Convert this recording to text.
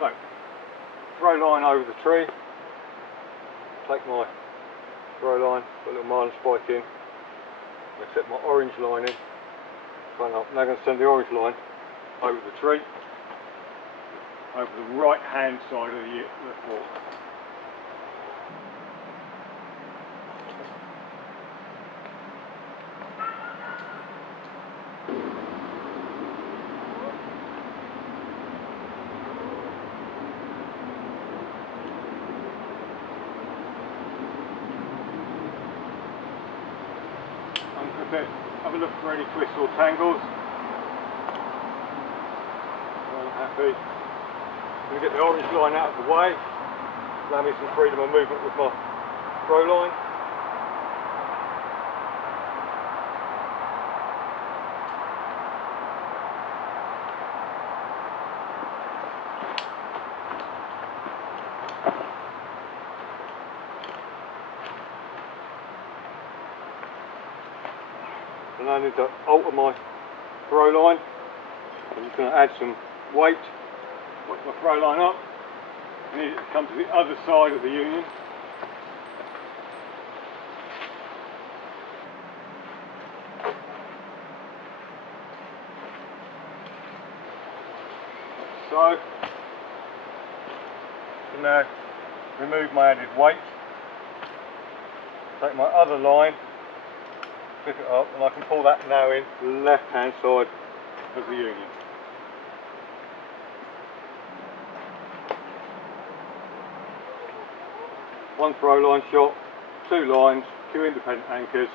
So, throw line over the tree, take my throw line, put a little marlin spike in, I'm going to set my orange line in, now I'm going to send the orange line over the tree, over the right hand side of the fork. Have a look for any twists or tangles. I'm happy. I'm going to get the orange line out of the way, allow me some freedom of movement with my throw line. And I need to alter my throw line. I'm just going to add some weight, watch my throw line up. I need it to come to the other side of the union. So now remove my added weight, take my other line, pick it up, and I can pull that now in the left hand side of the union. One throw line shot, two lines, two independent anchors,